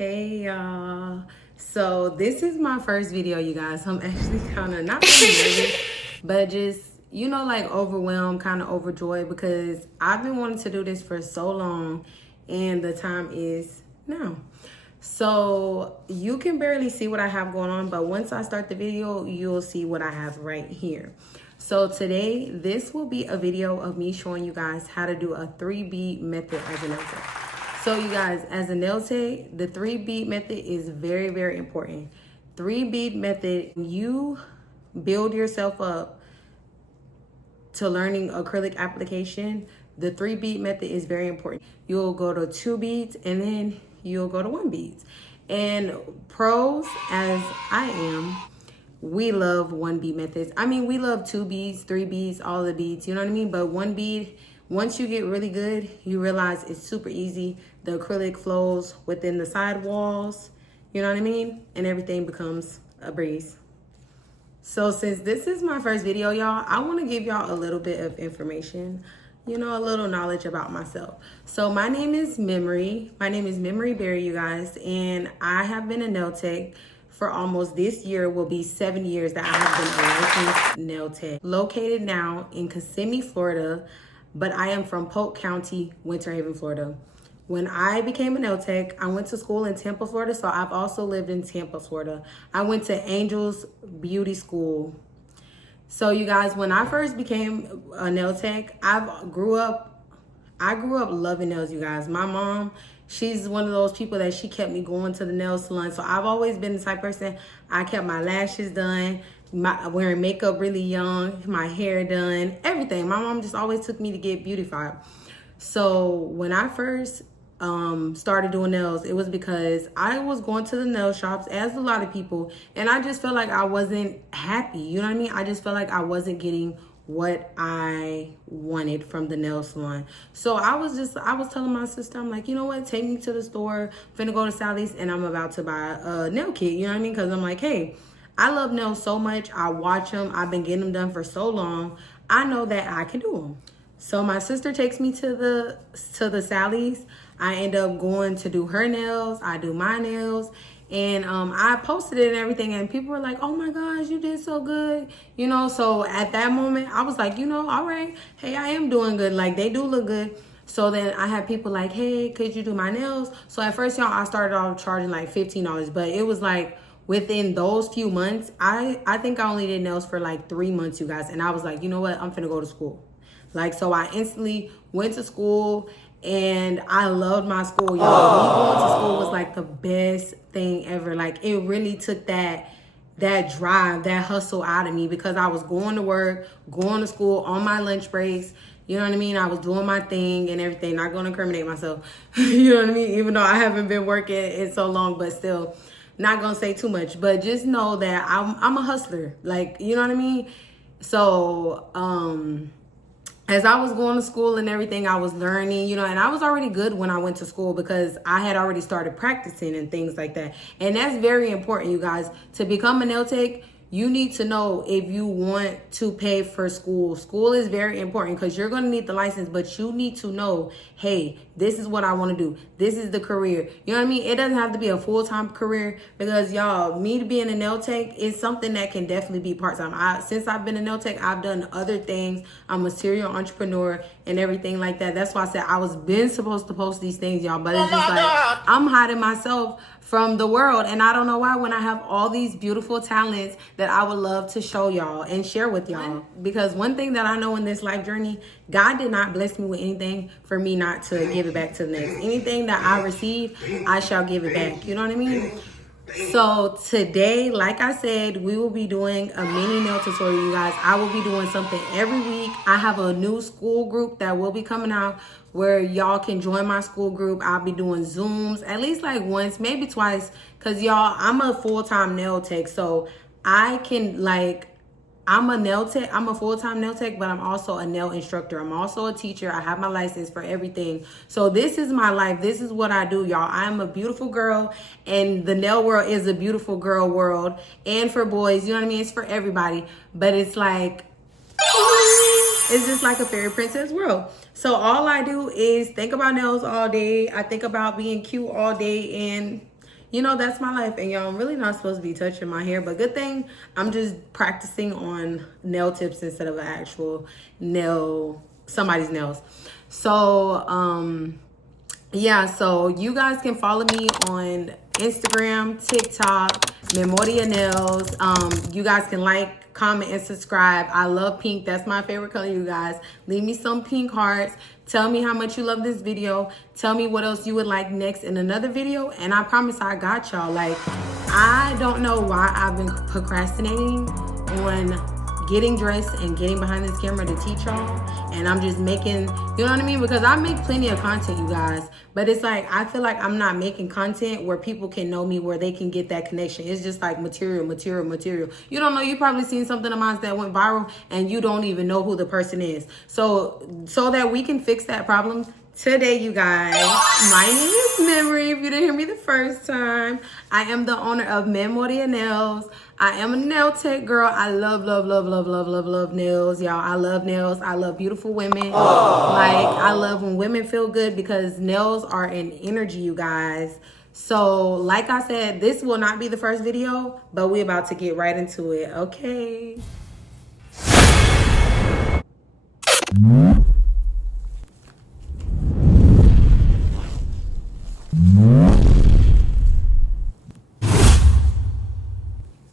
Hey y'all. So this is my first video, you guys. I'm actually kind of not really nervous, but just, like overwhelmed, kind of overjoyed because I've been wanting to do this for so long and the time is now. So you can barely see what I have going on, but once I start the video, you'll see what I have right here. So today, this will be a video of me showing you guys how to do a 3-bead method as a nail tech. So you guys, as a nail tech, the 3-bead method is very, very important. 3-bead method, you build yourself up to learning acrylic application. The 3-bead method is very important. You'll go to 2 beads and then you'll go to 1 beads. And pros, as I am, we love 1 bead methods. I mean, we love 2 beads, 3 beads, all the beads, you know what I mean? But 1 bead, once you get really good, you realize it's super easy. The acrylic flows within the side walls, you know what I mean? And everything becomes a breeze. So since this is my first video, y'all, I want to give y'all a little bit of information, a little knowledge about myself. So my name is Memory. My name is Memory Berry, you guys, and I have been a nail tech for almost, this year will be 7 years that I have been a licensed nail tech. Located now in Kissimmee, Florida, but I am from Polk County, Winter Haven, Florida. When I became a nail tech, I went to school in Tampa, Florida, so I've also lived in Tampa, Florida. I went to Angel's Beauty School. So you guys, when I first became a nail tech, I grew up loving nails, you guys. My mom, she's one of those people that she kept me going to the nail salon. So I've always been the type of person, I kept my lashes done, wearing makeup really young, my hair done, everything. My mom just always took me to get beautified. So when I first started doing nails, it was because I was going to the nail shops, as a lot of people, and I just felt like I wasn't happy. You know what I mean? I just felt like I wasn't getting what I wanted from the nail salon. So I was telling my sister, I'm like, you know what? Take me to the store. I'm finna go to Sally's and I'm about to buy a nail kit. You know what I mean? Because I'm like, hey, I love nails so much. I watch them. I've been getting them done for so long. I know that I can do them. So my sister takes me to the Sally's. I end up going to do her nails. I do my nails. And I posted it and everything. And people were like, oh my gosh, you did so good. So at that moment, I was like, all right. Hey, I am doing good. Like, they do look good. So then I had people like, hey, could you do my nails? So at first, y'all, I started off charging like $15. But it was like, within those few months, I think I only did nails for like 3 months, you guys. And I was like, you know what? I'm finna go to school. Like, so I instantly went to school and I loved my school, y'all. Me going to school was like the best thing ever. Like, it really took that drive, that hustle out of me because I was going to work, going to school on my lunch breaks. You know what I mean? I was doing my thing and everything, not going to incriminate myself. You know what I mean? Even though I haven't been working in so long, but still not going to say too much. But just know that I'm a hustler. Like, you know what I mean? So, as I was going to school and everything, I was learning, and I was already good when I went to school because I had already started practicing and things like that. And that's very important, you guys. To become a nail tech, you need to know if you want to pay for school. School is very important because you're going to need the license, but you need to know, hey, this is what I want to do. This is the career. You know what I mean? It doesn't have to be a full-time career because, y'all, me being a nail tech is something that can definitely be part-time. Since I've been a nail tech, I've done other things. I'm a serial entrepreneur and everything like that. That's why I said I was been supposed to post these things, y'all, but it's just like I'm hiding myself from the world, and I don't know why when I have all these beautiful talents that I would love to show y'all and share with y'all. Because one thing that I know in this life journey, God did not bless me with anything for me not to give it back to the next. Anything that I receive, I shall give it back. You know what I mean? So today, like I said, we will be doing a mini nail tutorial, you guys. I will be doing something every week. I have a new school group that will be coming out where y'all can join my school group. I'll be doing Zooms at least like once, maybe twice, because y'all, I'm a full-time nail tech. So I can I'm a nail tech. I'm a full-time nail tech, but I'm also a nail instructor. I'm also a teacher. I have my license for everything. So this is my life. This is what I do, y'all. I'm a beautiful girl, and the nail world is a beautiful girl world. And for boys, you know what I mean? It's for everybody. But it's like, it's just like a fairy princess world. So all I do is think about nails all day. I think about being cute all day, and you know, that's my life. And y'all, I'm really not supposed to be touching my hair, but good thing I'm just practicing on nail tips instead of an actual somebody's nails. So, yeah, so you guys can follow me on Instagram, TikTok, Memoria Nails. You guys can like, comment, and subscribe. I love pink. That's my favorite color, you guys. Leave me some pink hearts. Tell me how much you love this video. Tell me what else you would like next in another video. And I promise I got y'all. Like, I don't know why I've been procrastinating on getting dressed and getting behind this camera to teach y'all, and I'm just making, you know what I mean, because I make plenty of content, you guys, but it's like I feel like I'm not making content where people can know me, where they can get that connection. It's just like material. You don't know, you probably seen something of mine that went viral and you don't even know who the person is. So that we can fix that problem today, you guys, my name is Memory. If you didn't hear me the first time, I am the owner of Memoria Nails. I am a nail tech girl. I love nails, y'all. I love nails. I love beautiful women. Aww. Like, I love when women feel good, because nails are an energy, you guys. So, like I said, this will not be the first video, but we're about to get right into it, okay?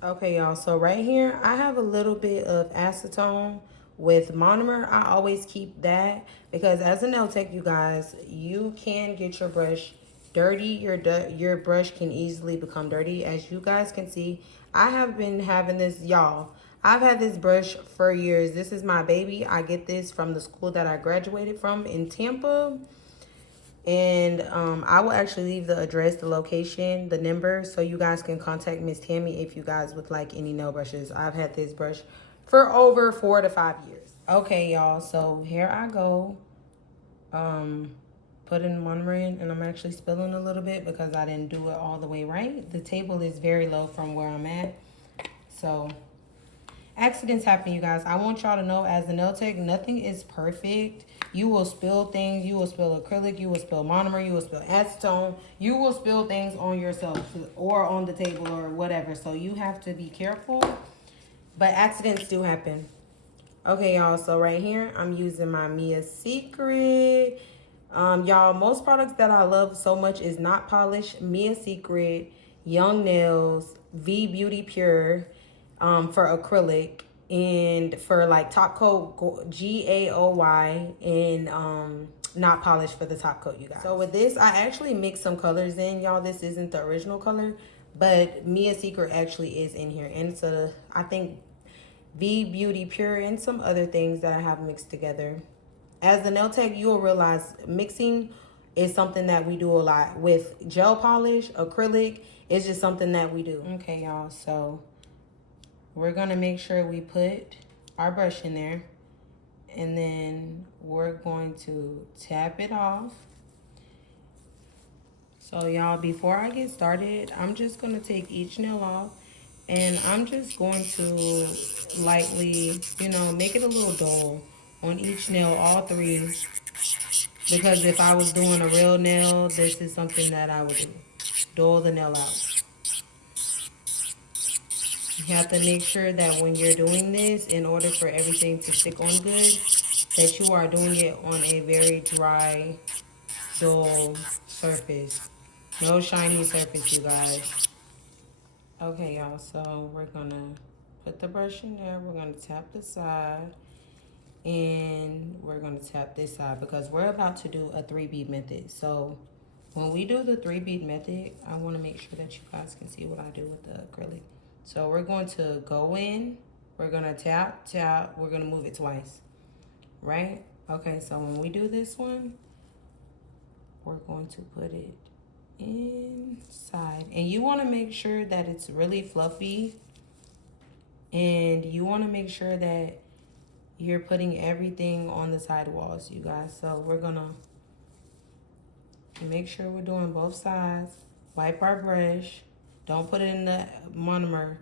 Okay, y'all, so right here I have a little bit of acetone with monomer. I always keep that because as a nail tech, you guys, you can get your brush dirty. Your brush can easily become dirty. As you guys can see, I have been having this, y'all. I've had this brush for years. This is my baby. I get this from the school that I graduated from in Tampa. And I will actually leave the address, the location, the number, so you guys can contact Miss Tammy if you guys would like any nail brushes. I've had this brush for over 4 to 5 years. Okay, y'all, so here I go. Putting monomer in, and I'm actually spilling a little bit because I didn't do it all the way right. The table is very low from where I'm at. So accidents happen, you guys. I want y'all to know, as a nail tech, nothing is perfect. You will spill things. You will spill acrylic. You will spill monomer. You will spill acetone. You will spill things on yourself or on the table or whatever. So you have to be careful. But accidents do happen. Okay, y'all. So right here, I'm using my Mia Secret. Y'all, most products that I love so much is not polished. Mia Secret, Young Nails, V Beauty Pure for acrylic. And for like top coat, GAOY, and not polished for the top coat, you guys. So with this, I actually mixed some colors in, y'all. This isn't the original color, but Mia Secret actually is in here. And it's I think V Beauty Pure and some other things that I have mixed together. As a nail tech, you will realize mixing is something that we do a lot. With gel polish, acrylic, it's just something that we do. Okay, y'all, so we're gonna make sure we put our brush in there, and then we're going to tap it off. So y'all, before I get started, I'm just gonna take each nail off, and I'm just going to lightly, you know, make it a little dull on each nail, all three, because if I was doing a real nail, this is something that I would do. Dull the nail out. You have to make sure that when you're doing this, in order for everything to stick on good, that you are doing it on a very dry, dull surface. No shiny surface, you guys. Okay, y'all, so we're gonna put the brush in there. We're gonna tap the side, and we're gonna tap this side because we're about to do a 3-bead method. So when we do the 3-bead method, I wanna make sure that you guys can see what I do with the acrylic. So we're going to go in, we're gonna tap, we're gonna move it twice, right? Okay, so when we do this one, we're going to put it inside. And you wanna make sure that it's really fluffy, and you wanna make sure that you're putting everything on the side walls, you guys. So we're gonna make sure we're doing both sides. Wipe our brush. Don't put it in the monomer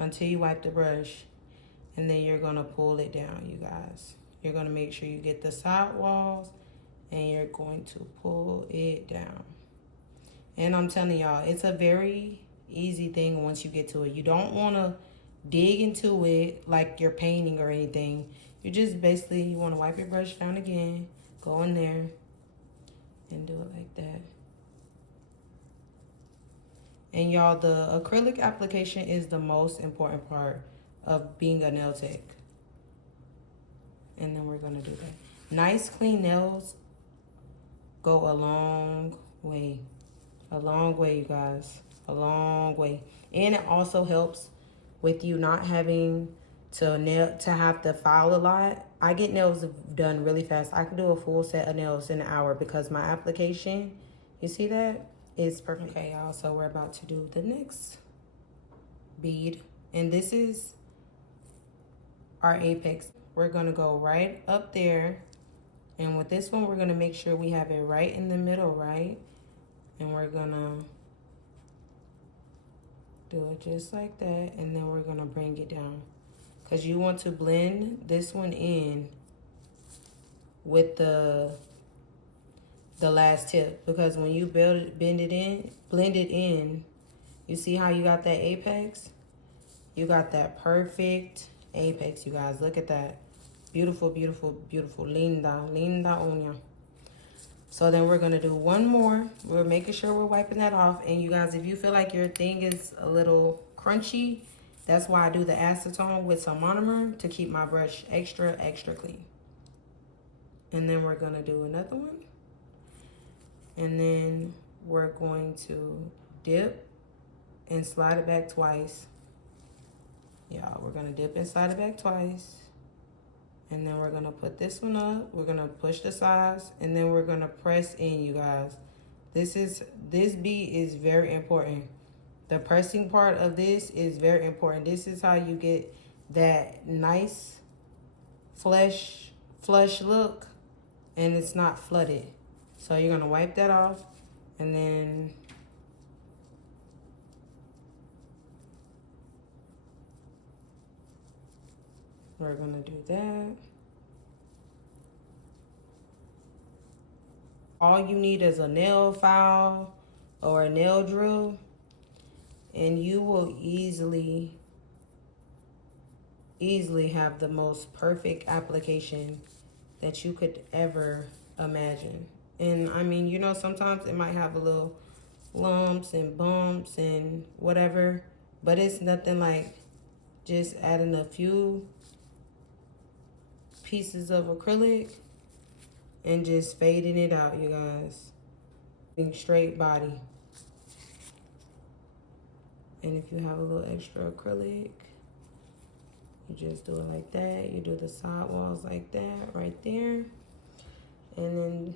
until you wipe the brush. And then you're gonna pull it down, you guys. You're gonna make sure you get the side walls, and you're going to pull it down. And I'm telling y'all, it's a very easy thing once you get to it. You don't want to dig into it like you're painting or anything. You just basically, you want to wipe your brush down again, go in there, and do it like that. And y'all, the acrylic application is the most important part of being a nail tech. And then we're gonna do that. Nice clean nails go a long way. A long way, you guys. A long way. And it also helps with you not having to have to file a lot. I get nails done really fast. I can do a full set of nails in an hour because my application, you see that? Is perfect. Okay, y'all, so we're about to do the next bead. And this is our apex. We're gonna go right up there. And with this one, we're gonna make sure we have it right in the middle, right? And we're gonna do it just like that. And then we're gonna bring it down. Because you want to blend this one in with the last tip. Because when you blend it in, you see how you got that apex? You got that perfect apex, you guys. Look at that. Beautiful, beautiful, beautiful. Linda, linda uña. So then we're gonna do one more. We're making sure we're wiping that off. And you guys, if you feel like your thing is a little crunchy, that's why I do the acetone with some monomer to keep my brush extra, extra clean. And then we're gonna do another one. And then we're going to dip and slide it back twice. Y'all, we're gonna dip and slide it back twice. And then we're gonna put this one up. We're gonna push the sides, and then we're gonna press in, you guys. This bead is very important. The pressing part of this is very important. This is how you get that nice flush look, and it's not flooded. So you're gonna wipe that off, and then we're gonna do that. All you need is a nail file or a nail drill, and you will easily have the most perfect application that you could ever imagine. And I mean, you know, sometimes it might have a little lumps and bumps and whatever, but it's nothing like just adding a few pieces of acrylic and just fading it out, you guys. Being straight body. And if you have a little extra acrylic, you just do it like that. You do the side walls like that, right there. And then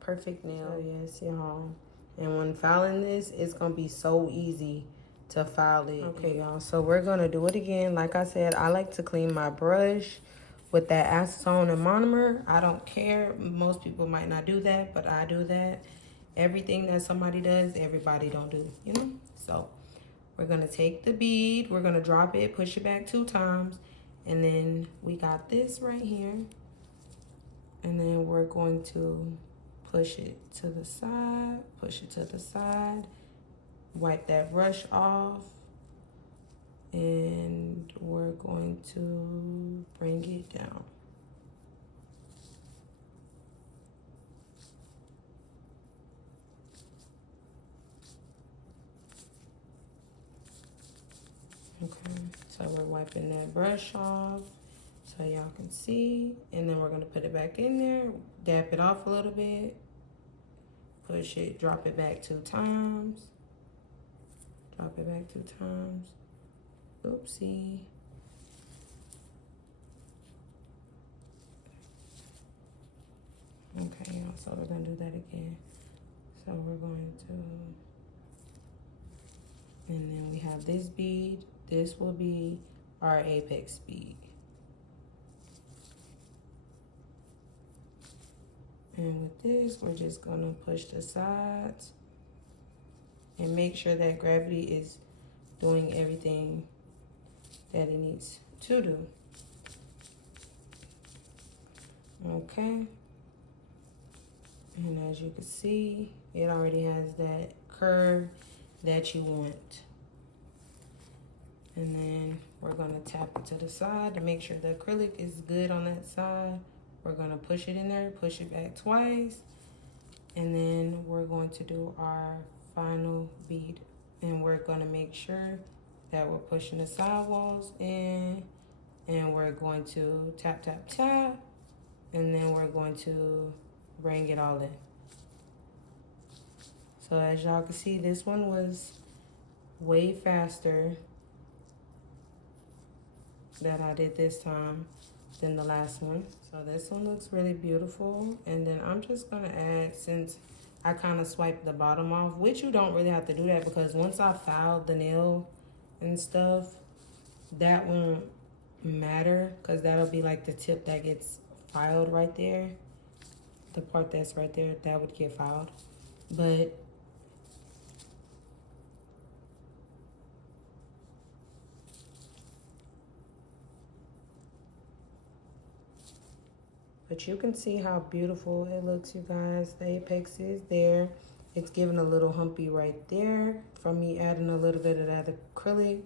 perfect nail. So yes, y'all. And when filing this, it's gonna be so easy to file it. Okay, y'all, so we're gonna do it again. Like I said, I like to clean my brush with that acetone and monomer. I don't care. Most people might not do that, but I do that. Everything that somebody does, everybody don't do, you know? So we're gonna take the bead, we're gonna drop it, push it back 2 times, and then we got this right here. And then we're going to push it to the side, push it to the side, wipe that brush off, and we're going to bring it down. Okay, so we're wiping that brush off so y'all can see, and then we're gonna put it back in there, dab it off a little bit, push it, drop it back 2 times, drop it back 2 times. Oopsie. Okay, y'all, so we're gonna do that again. So we're going to, and then we have this bead. This will be our apex bead. And with this, we're just gonna push the sides and make sure that gravity is doing everything that it needs to do. Okay. And as you can see, it already has that curve that you want. And then we're gonna tap it to the side to make sure the acrylic is good on that side. We're gonna push it in there, push it back twice. And then we're going to do our final bead. And we're gonna make sure that we're pushing the sidewalls in. And we're going to tap, tap, tap. And then we're going to bring it all in. So as y'all can see, this one was way faster that I did this time than the last one. So this one looks really beautiful. And then I'm just gonna add, since I kind of swiped the bottom off, which you don't really have to do that because once I filed the nail and stuff, that won't matter because that'll be like the tip that gets filed right there. The part that's right there, that would get filed. But you can see how beautiful it looks, you guys. The apex is there. It's giving a little humpy right there from me adding a little bit of that acrylic.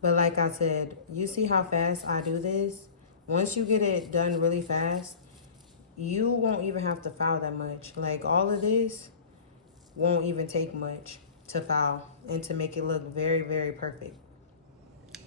But like I said, you see how fast I do this? Once you get it done really fast, you won't even have to file that much. Like all of this won't even take much to file and to make it look very, very perfect.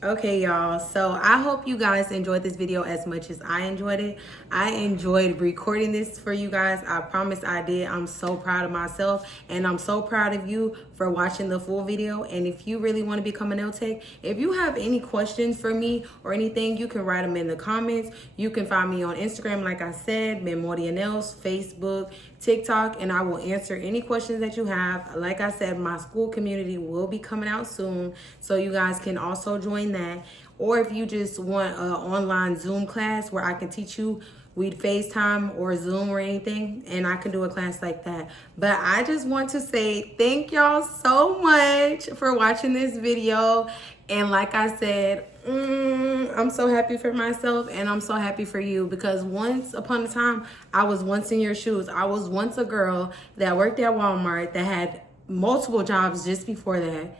Okay, y'all, so I hope you guys enjoyed this video as much as I enjoyed it. I enjoyed recording this for you guys. I promise I did. I'm so proud of myself, and I'm so proud of you for watching the full video. And if you really want to become a nail tech, if you have any questions for me or anything, you can write them in the comments. You can find me on Instagram, like I said, Memoria Nails, Facebook, TikTok, and I will answer any questions that you have. Like I said, my school community will be coming out soon, so you guys can also join that. Or if you just want an online Zoom class where I can teach you, we'd FaceTime or Zoom or anything, and I can do a class like that. But I just want to say thank y'all so much for watching this video. And like I said, I'm so happy for myself, and I'm so happy for you, because once upon a time, I was once in your shoes. I was once a girl that worked at Walmart that had multiple jobs just before that.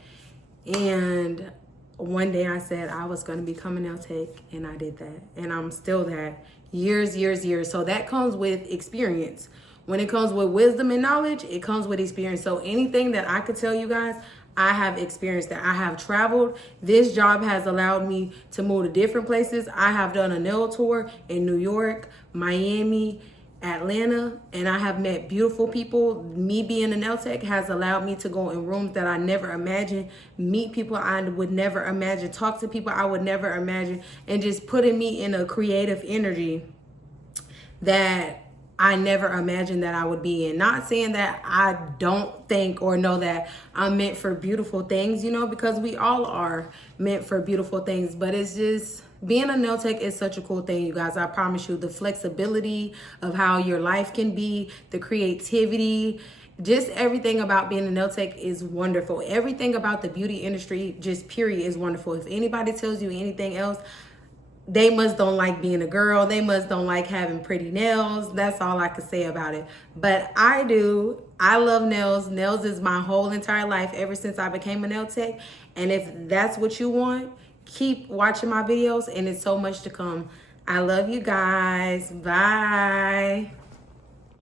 And one day I said I was going to become a nail tech, and I did that. And I'm still that. Years. So that comes with experience. When it comes with wisdom and knowledge, it comes with experience. So anything that I could tell you guys, I have experienced that. I have traveled. This job has allowed me to move to different places. I have done a nail tour in New York, Miami, Atlanta, and I have met beautiful people. Me being a nail tech has allowed me to go in rooms that I never imagined, meet people I would never imagine, talk to people I would never imagine, and just putting me in a creative energy that I never imagined that I would be in. Not saying that I don't think or know that I'm meant for beautiful things, you know, because we all are meant for beautiful things, but it's just, being a nail tech is such a cool thing, you guys. I promise you, the flexibility of how your life can be, the creativity, just everything about being a nail tech is wonderful. Everything about the beauty industry, just period, is wonderful. If anybody tells you anything else, they must don't like being a girl. They must don't like having pretty nails. That's all I can say about it. But I do. I love nails. Nails is my whole entire life ever since I became a nail tech. And if that's what you want, keep watching my videos, and it's so much to come. I love you guys. Bye.